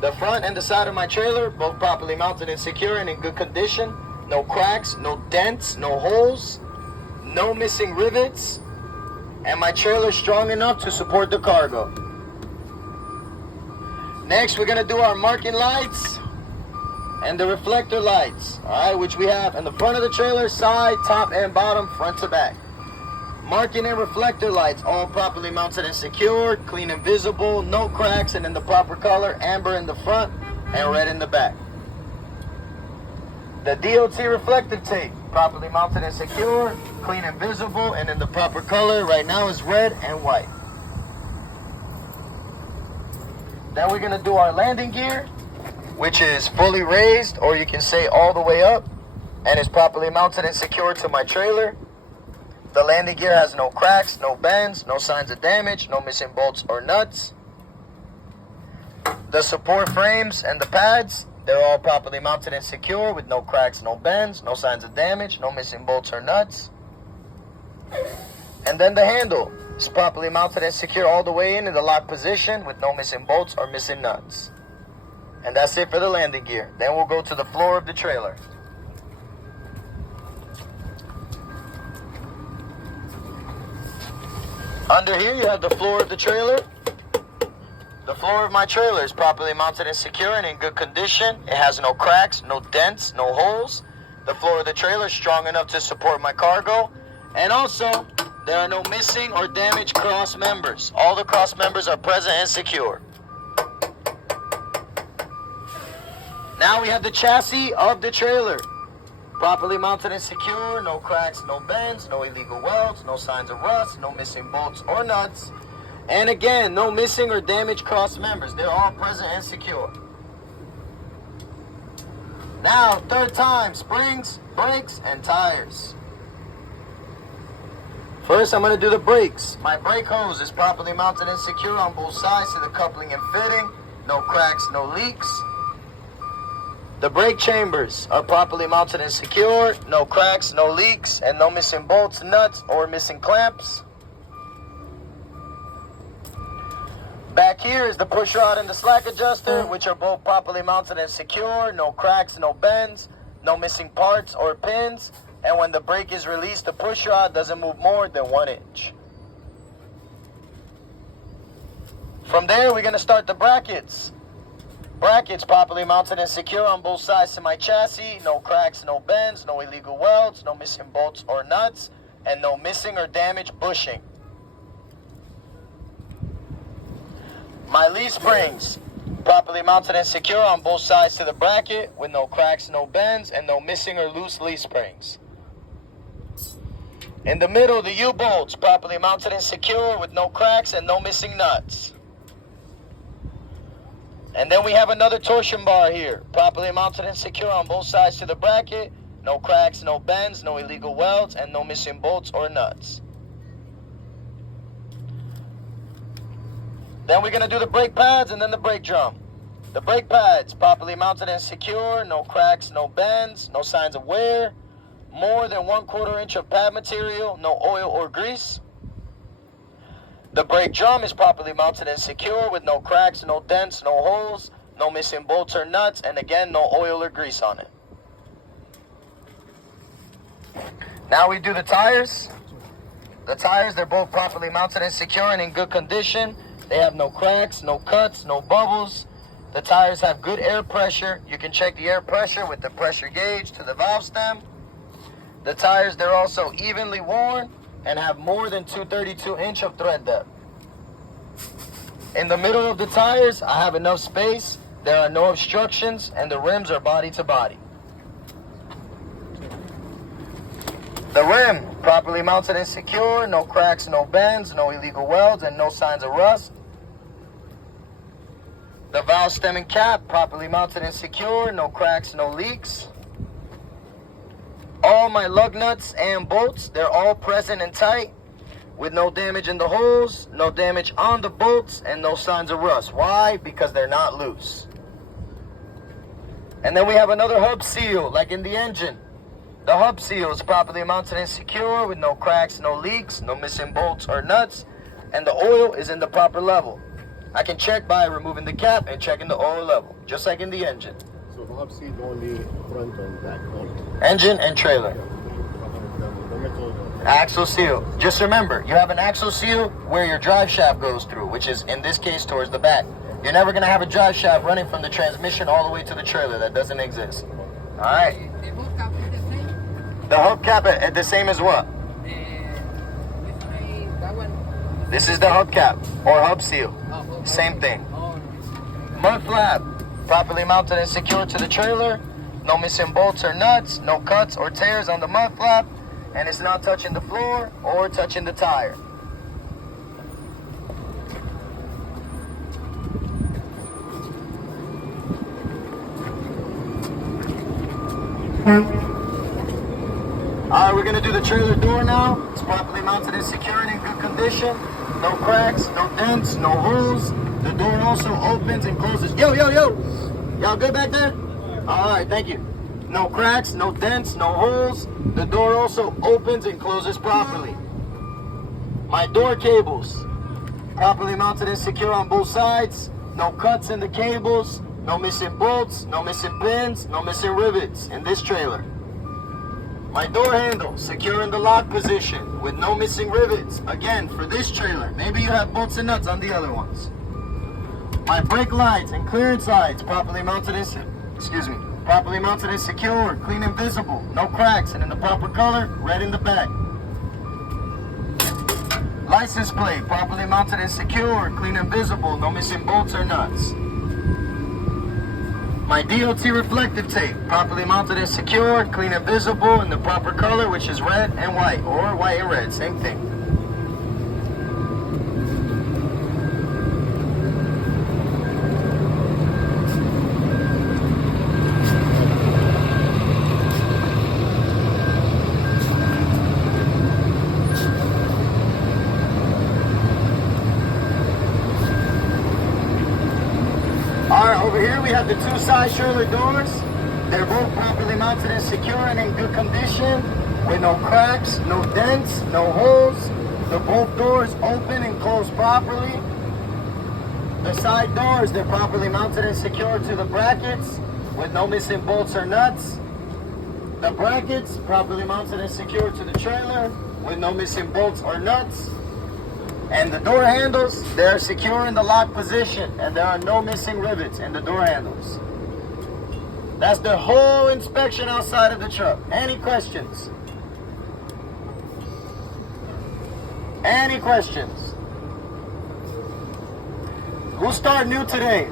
The front and the side of my trailer, both properly mounted and secure and in good condition. No cracks, no dents, no holes, no missing rivets. And my trailer is strong enough to support the cargo. Next, we're going to do our marking lights and the reflector lights, all right, which we have in the front of the trailer, side, top, and bottom, front to back. Marking and reflector lights, all properly mounted and secured, clean and visible, no cracks, and in the proper color, amber in the front and red in the back. The DOT reflective tape, properly mounted and secure, clean and visible, and in the proper color, right now is red and white. Then we're gonna do our landing gear, which is fully raised, or you can say all the way up, and is properly mounted and secured to my trailer. The landing gear has no cracks, no bends, no signs of damage, no missing bolts or nuts. The support frames and the pads, they're all properly mounted and secure with no cracks, no bends, no signs of damage, no missing bolts or nuts. And then the handle is properly mounted and secure all the way in the lock position with no missing bolts or missing nuts. And that's it for the landing gear. Then we'll go to the floor of the trailer. Under here you have the floor of the trailer. The floor of my trailer is properly mounted and secure and in good condition. It has no cracks, no dents, no holes. The floor of the trailer is strong enough to support my cargo. And also, there are no missing or damaged cross members. All the cross members are present and secure. Now we have the chassis of the trailer. Properly mounted and secure, no cracks, no bends, no illegal welds, no signs of rust, no missing bolts or nuts. And again, no missing or damaged cross members. They're all present and secure. Now, third time, springs, brakes, and tires. First, I'm going to do the brakes. My brake hose is properly mounted and secure on both sides to the coupling and fitting. No cracks, no leaks. The brake chambers are properly mounted and secure, no cracks, no leaks, and no missing bolts, nuts, or missing clamps. Back here is the push rod and the slack adjuster, which are both properly mounted and secure, no cracks, no bends, no missing parts or pins, and when the brake is released, the push rod doesn't move more than 1 inch. From there, we're going to start the brackets. Brackets properly mounted and secure on both sides to my chassis. No cracks, no bends, no illegal welds, no missing bolts or nuts, and no missing or damaged bushing. My leaf springs properly mounted and secure on both sides to the bracket with no cracks, no bends, and no missing or loose leaf springs. In the middle, the U-bolts properly mounted and secure with no cracks and no missing nuts. And then we have another torsion bar here, properly mounted and secure on both sides to the bracket. No cracks, no bends, no illegal welds, and no missing bolts or nuts. Then we're going to do the brake pads and then the brake drum. The brake pads, properly mounted and secure, no cracks, no bends, no signs of wear, more than 1/4 inch of pad material, no oil or grease. The brake drum is properly mounted and secure with no cracks, no dents, no holes, no missing bolts or nuts, and again, no oil or grease on it. Now we do the tires. The tires, they're both properly mounted and secure and in good condition. They have no cracks, no cuts, no bubbles. The tires have good air pressure. You can check the air pressure with the pressure gauge to the valve stem. The tires, they're also evenly worn and have more than 232 inch of thread depth. In the middle of the tires, I have enough space. There are no obstructions, and the rims are body to body. The rim, properly mounted and secure, no cracks, no bends, no illegal welds, and no signs of rust. The valve stem and cap, properly mounted and secure, no cracks, no leaks. All my lug nuts and bolts, they're all present and tight with no damage in the holes, no damage on the bolts, and no signs of rust. Why? Because they're not loose. And then we have another hub seal, like in the engine. The hub seal is properly mounted and secure with no cracks, no leaks, no missing bolts or nuts, and the oil is in the proper level. I can check by removing the cap and checking the oil level, just like in the engine. So the hub seat only front and back, no? Engine and trailer. The metal. Axle seal. Just remember, you have an axle seal where your drive shaft goes through, which is, in this case, towards the back. You're never going to have a drive shaft running from the transmission all the way to the trailer. That doesn't exist. All right. The hubcap is the same? The hubcap at the same as what? That one. This is the hubcap or hub seal. Oh, Same thing. Oh, Mud flap, properly mounted and secured to the trailer. No missing bolts or nuts, no cuts or tears on the mud flap, and it's not touching the floor or touching the tire. Alright, we're gonna do the trailer door now. It's properly mounted and secured in good condition. No cracks, no dents, no holes. The door also opens and closes. Yo! Y'all good back there? Alright, thank you. No cracks, no dents, no holes. The door also opens and closes properly. My door cables, properly mounted and secure on both sides. No cuts in the cables, no missing bolts, no missing pins, no missing rivets in this trailer. My door handle, secure in the lock position with no missing rivets. Again, for this trailer. Maybe you have bolts and nuts on the other ones. My brake lights and clearance lights, properly mounted and secure, clean and visible, no cracks, and in the proper color, red in the back. License plate, properly mounted and secure, clean and visible, no missing bolts or nuts. My DOT reflective tape, properly mounted and secured, clean and visible, in the proper color, which is red and white, or white and red, same thing. Alright, over here we have the two side trailer doors. They're both properly mounted and secure and in good condition, with no cracks, no dents, no holes. The both doors open and close properly. The side doors, they're properly mounted and secured to the brackets, with no missing bolts or nuts. The brackets, properly mounted and secured to the trailer, with no missing bolts or nuts. And the door handles, they're secure in the lock position, and there are no missing rivets in the door handles. That's the whole inspection outside of the truck. Any questions? Any questions? Who started new today?